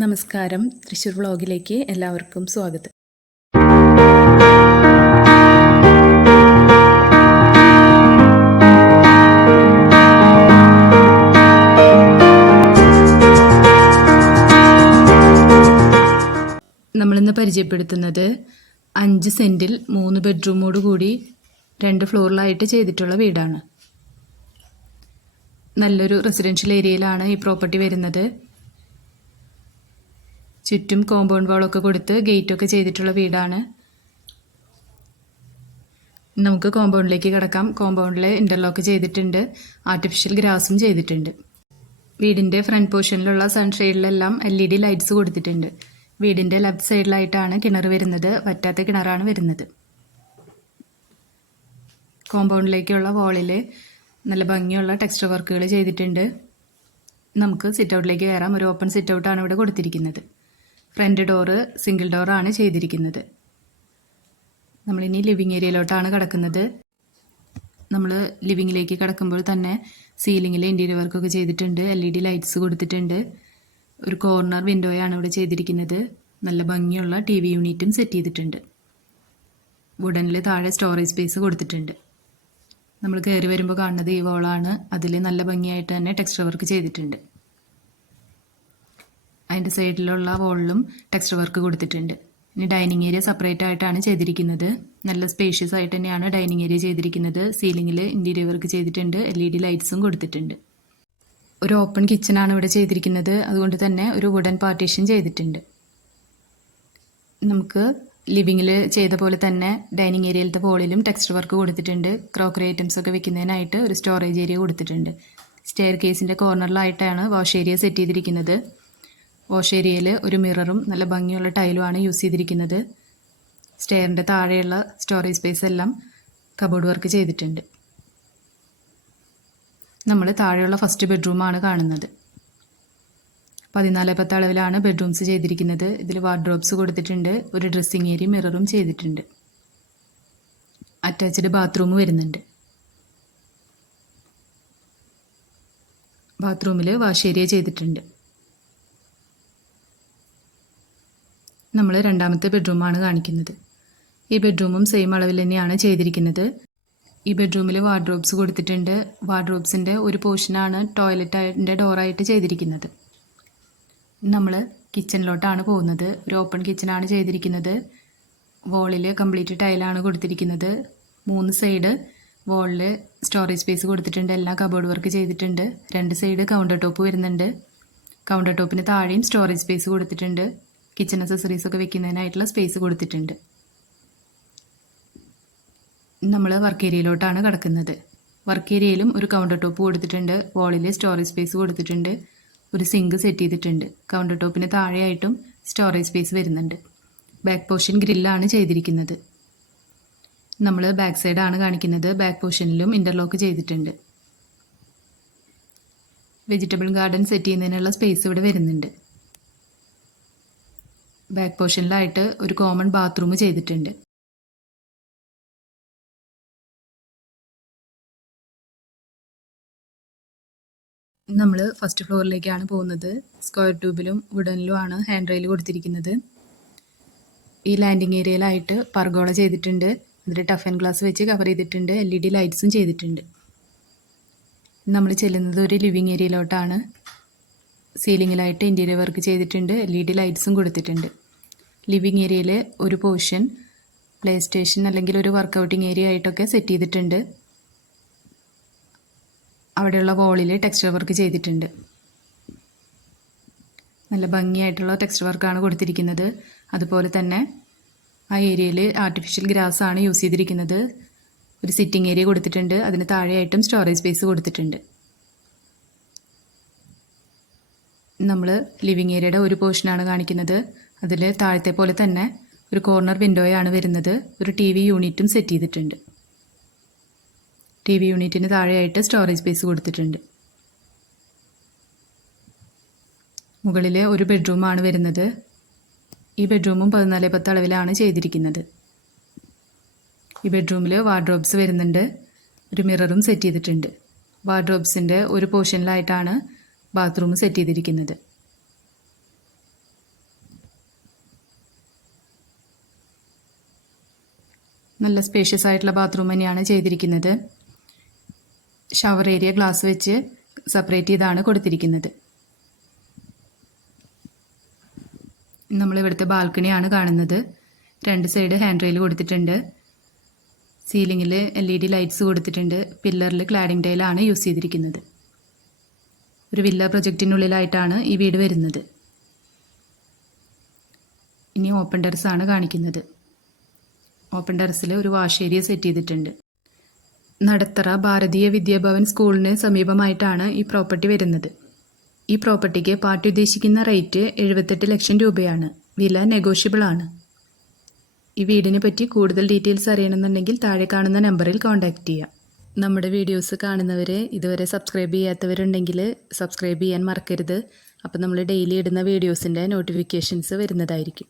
നമസ്കാരം, തൃശ്ശൂർ വ്ളോഗിലേക്ക് എല്ലാവർക്കും സ്വാഗതം. നമ്മളിന്ന് പരിചയപ്പെടുത്തുന്നത് 5 സെൻറ്റിൽ 3 ബെഡ്റൂമോട് കൂടി 2 ഫ്ലോറിലായിട്ട് ചെയ്തിട്ടുള്ള വീടാണ്. നല്ലൊരു റെസിഡൻഷ്യൽ ഏരിയയിലാണ് ഈ പ്രോപ്പർട്ടി വരുന്നത്. ചുറ്റും കോമ്പൗണ്ട് വാളൊക്കെ കൊടുത്ത് ഗേറ്റൊക്കെ ചെയ്തിട്ടുള്ള വീടാണ്. നമുക്ക് കോമ്പൗണ്ടിലേക്ക് കിടക്കാം. കോമ്പൗണ്ടിൽ ഇൻ്റർലോക്ക് ചെയ്തിട്ടുണ്ട്, ആർട്ടിഫിഷ്യൽ ഗ്രാസും ചെയ്തിട്ടുണ്ട്. വീടിൻ്റെ ഫ്രണ്ട് പോർഷനിലുള്ള സൺഷെയ്ഡിലെല്ലാം LED ലൈറ്റ്സ് കൊടുത്തിട്ടുണ്ട്. വീടിൻ്റെ ലെഫ്റ്റ് സൈഡിലായിട്ടാണ് കിണർ വരുന്നത്, വറ്റാത്ത കിണറാണ് വരുന്നത്. കോമ്പൗണ്ടിലേക്കുള്ള വാളിൽ നല്ല ഭംഗിയുള്ള ടെക്സ്ചർ വർക്കുകൾ ചെയ്തിട്ടുണ്ട്. നമുക്ക് സിറ്റ് ഔട്ടിലേക്ക് കയറാം. ഒരു ഓപ്പൺ സിറ്റ് ഔട്ടാണ് ഇവിടെ കൊടുത്തിരിക്കുന്നത്. ഫ്രണ്ട് ഡോറ് സിംഗിൾ ഡോറാണ് ചെയ്തിരിക്കുന്നത്. നമ്മളിനി ലിവിങ് ഏരിയയിലോട്ടാണ് കിടക്കുന്നത്. നമ്മൾ ലിവിങ്ങിലേക്ക് കിടക്കുമ്പോൾ തന്നെ സീലിങ്ങിൽ ഇൻറ്റീരിയർ വർക്കൊക്കെ ചെയ്തിട്ടുണ്ട്. LED ലൈറ്റ്സ് കൊടുത്തിട്ടുണ്ട്. ഒരു കോർണർ വിൻഡോയാണ് ഇവിടെ ചെയ്തിരിക്കുന്നത്. നല്ല ഭംഗിയുള്ള TV യൂണിറ്റും സെറ്റ് ചെയ്തിട്ടുണ്ട്. വുഡനിൽ താഴെ സ്റ്റോറേജ് സ്പേസ് കൊടുത്തിട്ടുണ്ട്. നമ്മൾ കയറി വരുമ്പോൾ കാണുന്നത് ഈ വോളാണ്. അതിൽ നല്ല ഭംഗിയായിട്ട് തന്നെ ടെക്സ്ചർ വർക്ക് ചെയ്തിട്ടുണ്ട്. അതിൻ്റെ സൈഡിലുള്ള വോളിലും ടെക്സ്ചർ വർക്ക് കൊടുത്തിട്ടുണ്ട്. ഇനി ഡൈനിങ് ഏരിയ സെപ്പറേറ്റ് ആയിട്ടാണ് ചെയ്തിരിക്കുന്നത്. നല്ല സ്പേഷ്യസ് ആയിട്ട് തന്നെയാണ് ഡൈനിങ് ഏരിയ ചെയ്തിരിക്കുന്നത്. സീലിങ്ങിൽ ഇൻറ്റീരിയർ വർക്ക് ചെയ്തിട്ടുണ്ട്. LED ലൈറ്റ്സും കൊടുത്തിട്ടുണ്ട്. ഒരു ഓപ്പൺ കിച്ചണാണ് ഇവിടെ ചെയ്തിരിക്കുന്നത്. അതുകൊണ്ട് തന്നെ ഒരു വുഡൻ പാർട്ടീഷൻ ചെയ്തിട്ടുണ്ട്. നമുക്ക് ലിവിങ്ങിൽ ചെയ്ത പോലെ തന്നെ ഡൈനിങ് ഏരിയയിലത്തെ വോളിലും ടെക്സ്ചർ വർക്ക് കൊടുത്തിട്ടുണ്ട്. ക്രോക്കറി ഐറ്റംസ് ഒക്കെ വെക്കുന്നതിനായിട്ട് ഒരു സ്റ്റോറേജ് ഏരിയ കൊടുത്തിട്ടുണ്ട്. സ്റ്റെയർ കേസിൻ്റെ കോർണറിലായിട്ടാണ് വാഷ് ഏരിയ സെറ്റ് ചെയ്തിരിക്കുന്നത്. വാഷ് ഏരിയയിൽ ഒരു മിററും നല്ല ഭംഗിയുള്ള ടൈലുമാണ് യൂസ് ചെയ്തിരിക്കുന്നത്. സ്റ്റെയറിൻ്റെ താഴെയുള്ള സ്റ്റോറേജ് സ്പേസ് എല്ലാം കബോർഡ് വർക്ക് ചെയ്തിട്ടുണ്ട്. നമ്മൾ താഴെയുള്ള ഫസ്റ്റ് ബെഡ്റൂമാണ് കാണുന്നത്. 14x10 അളവിലാണ് ബെഡ്റൂംസ് ചെയ്തിരിക്കുന്നത്. ഇതിൽ വാർഡ്രോബ്സ് കൊടുത്തിട്ടുണ്ട്. ഒരു ഡ്രസ്സിങ് ഏരിയ മിററും ചെയ്തിട്ടുണ്ട്. അറ്റാച്ച്ഡ് ബാത്റൂം വരുന്നുണ്ട്. ബാത്റൂമിൽ വാഷ് ഏരിയ ചെയ്തിട്ടുണ്ട്. നമ്മൾ രണ്ടാമത്തെ ബെഡ്റൂമാണ് കാണിക്കുന്നത്. ഈ ബെഡ്റൂമും സെയിം അളവിൽ തന്നെയാണ് ചെയ്തിരിക്കുന്നത്. ഈ ബെഡ്റൂമിൽ വാർഡ്രോബ്സ് കൊടുത്തിട്ടുണ്ട്. വാർഡ്രോബ്സിൻ്റെ ഒരു പോർഷനാണ് ടോയ്ലറ്റിൻ്റെ ഡോറായിട്ട് ചെയ്തിരിക്കുന്നത്. നമ്മൾ കിച്ചണിലോട്ടാണ് പോകുന്നത്. ഒരു ഓപ്പൺ കിച്ചണാണ് ചെയ്തിരിക്കുന്നത്. വോളിൽ കംപ്ലീറ്റ് ടൈലാണ് കൊടുത്തിരിക്കുന്നത്. 3 സൈഡ് വോളിൽ സ്റ്റോറേജ് സ്പേസ് കൊടുത്തിട്ടുണ്ട്. എല്ലാം കബോർഡ് വർക്ക് ചെയ്തിട്ടുണ്ട്. 2 സൈഡ് കൗണ്ടർ ടോപ്പ് വരുന്നുണ്ട്. കൗണ്ടർ ടോപ്പിന് താഴെയും സ്റ്റോറേജ് സ്പേസ് കൊടുത്തിട്ടുണ്ട്. കിച്ചൺ അക്സസറീസ് ഒക്കെ വെക്കുന്നതിനായിട്ടുള്ള സ്പേസ് കൊടുത്തിട്ടുണ്ട്. നമ്മൾ വർക്ക് ഏരിയയിലോട്ടാണ് കിടക്കുന്നത്. വർക്ക് ഏരിയയിലും ഒരു കൗണ്ടർ ടോപ്പ് കൊടുത്തിട്ടുണ്ട്. വോളിൽ സ്റ്റോറേജ് സ്പേസ് കൊടുത്തിട്ടുണ്ട്. ഒരു സിങ്ക് സെറ്റ് ചെയ്തിട്ടുണ്ട്. കൗണ്ടർ ടോപ്പിന് താഴെയായിട്ടും സ്റ്റോറേജ് സ്പേസ് വരുന്നുണ്ട്. ബാക്ക് പോർഷൻ ഗ്രില്ലാണ് ചെയ്തിരിക്കുന്നത്. നമ്മൾ ബാക്ക് സൈഡാണ് കാണിക്കുന്നത്. ബാക്ക് പോർഷനിലും ഇൻ്റർലോക്ക് ചെയ്തിട്ടുണ്ട്. വെജിറ്റബിൾ ഗാർഡൻ സെറ്റ് ചെയ്യുന്നതിനുള്ള സ്പേസ് ഇവിടെ വരുന്നുണ്ട്. ബാക്ക് പോർഷനിലായിട്ട് ഒരു കോമൺ ബാത്റൂം ചെയ്തിട്ടുണ്ട്. നമ്മൾ ഫസ്റ്റ് ഫ്ലോറിലേക്കാണ് പോകുന്നത്. സ്ക്വയർ ട്യൂബിലും വുഡനിലുമാണ് ഹാൻഡ് റെയിൽ കൊടുത്തിരിക്കുന്നത്. ഈ ലാൻഡിങ് ഏരിയയിലായിട്ട് പർഗോള ചെയ്തിട്ടുണ്ട്. അതിൽ ടഫ് ആൻഡ് ഗ്ലാസ് വെച്ച് കവർ ചെയ്തിട്ടുണ്ട്. LED ലൈറ്റ്സും ചെയ്തിട്ടുണ്ട്. നമ്മൾ ചെല്ലുന്നത് ഒരു ലിവിങ് ഏരിയയിലോട്ടാണ്. സീലിങ്ങിലായിട്ട് ഇൻറ്റീരിയർ വർക്ക് ചെയ്തിട്ടുണ്ട്. LED ലൈറ്റ്സും കൊടുത്തിട്ടുണ്ട്. ലിവിങ് ഏരിയയിൽ ഒരു പോർഷൻ പ്ലേ സ്റ്റേഷൻ അല്ലെങ്കിൽ ഒരു വർക്കൗട്ടിങ് ഏരിയ ആയിട്ടൊക്കെ സെറ്റ് ചെയ്തിട്ടുണ്ട്. അവിടെയുള്ള വോളിൽ ടെക്സ്ചർ വർക്ക് ചെയ്തിട്ടുണ്ട്. നല്ല ഭംഗിയായിട്ടുള്ള ടെക്സ്ചർ വർക്കാണ് കൊടുത്തിരിക്കുന്നത്. അതുപോലെ തന്നെ ആ ഏരിയയിൽ ആർട്ടിഫിഷ്യൽ ഗ്രാസ് ആണ് യൂസ് ചെയ്തിരിക്കുന്നത്. ഒരു സിറ്റിംഗ് ഏരിയ കൊടുത്തിട്ടുണ്ട്. അതിന് താഴെയായിട്ടും സ്റ്റോറേജ് സ്പേസ് കൊടുത്തിട്ടുണ്ട്. നമ്മൾ ലിവിങ് ഏരിയയുടെ ഒരു പോർഷനാണ് കാണിക്കുന്നത്. അതിൽ താഴത്തെ പോലെ തന്നെ ഒരു കോർണർ വിൻഡോയാണ് വരുന്നത്. ഒരു TV യൂണിറ്റും സെറ്റ് ചെയ്തിട്ടുണ്ട്. TV യൂണിറ്റിന് താഴെയായിട്ട് സ്റ്റോറേജ് സ്പേസ് കൊടുത്തിട്ടുണ്ട്. മുകളിൽ ഒരു ബെഡ്റൂമാണ് വരുന്നത്. ഈ ബെഡ്റൂമും 14x10 അളവിലാണ് ചെയ്തിരിക്കുന്നത്. ഈ ബെഡ്റൂമിൽ വാർഡ്രോബ്സ് വരുന്നുണ്ട്. ഒരു മിററും സെറ്റ് ചെയ്തിട്ടുണ്ട്. വാർഡ്രോബ്സിൻ്റെ ഒരു പോർഷനിലായിട്ടാണ് ബാത്റൂം സെറ്റ് ചെയ്തിരിക്കുന്നത്. നല്ല സ്പേഷ്യസ് ആയിട്ടുള്ള ബാത്റൂം തന്നെയാണ് ചെയ്തിരിക്കുന്നത്. ഷവർ ഏരിയ ഗ്ലാസ് വെച്ച് സെപ്പറേറ്റ് ചെയ്താണ് കൊടുത്തിരിക്കുന്നത്. നമ്മളിവിടുത്തെ ബാൽക്കണിയാണ് കാണുന്നത്. 2 സൈഡ് ഹാൻഡ് റെയിൽ കൊടുത്തിട്ടുണ്ട്. സീലിങ്ങിൽ LED ലൈറ്റ്സ് കൊടുത്തിട്ടുണ്ട്. പില്ലറിൽ ക്ലാഡിംഗ് ടൈലാണ് യൂസ് ചെയ്തിരിക്കുന്നത്. ഒരു വില്ല പ്രൊജക്റ്റിനുള്ളിലായിട്ടാണ് ഈ വീട് വരുന്നത്. ഇനി ഓപ്പൺ ടെറസാണ് കാണിക്കുന്നത്. ഓപ്പൺ ടെറസിൽ ഒരു വാഷ് ഏരിയ സെറ്റ് ചെയ്തിട്ടുണ്ട്. നടത്തറ ഭാരതീയ വിദ്യാഭവൻ സ്കൂളിന് സമീപമായിട്ടാണ് ഈ പ്രോപ്പർട്ടി വരുന്നത്. ഈ പ്രോപ്പർട്ടിക്ക് പാർട്ടി ഉദ്ദേശിക്കുന്ന റേറ്റ് 78 ലക്ഷം രൂപയാണ്. വില നെഗോഷ്യബിൾ ആണ്. ഈ വീടിനെ പറ്റി കൂടുതൽ ഡീറ്റെയിൽസ് അറിയണമെന്നുണ്ടെങ്കിൽ താഴെ കാണുന്ന നമ്പറിൽ കോൺടാക്റ്റ് ചെയ്യാം. നമ്മുടെ വീഡിയോസ് കാണുന്നവരെ ഇതുവരെ സബ്സ്ക്രൈബ് ചെയ്യാത്തവരുണ്ടെങ്കിൽ സബ്സ്ക്രൈബ് ചെയ്യാൻ മറക്കരുത്. അപ്പോൾ നമ്മൾ ഡെയിലി ഇടുന്ന വീഡിയോസിൻ്റെ നോട്ടിഫിക്കേഷൻസ് വരുന്നതായിരിക്കും.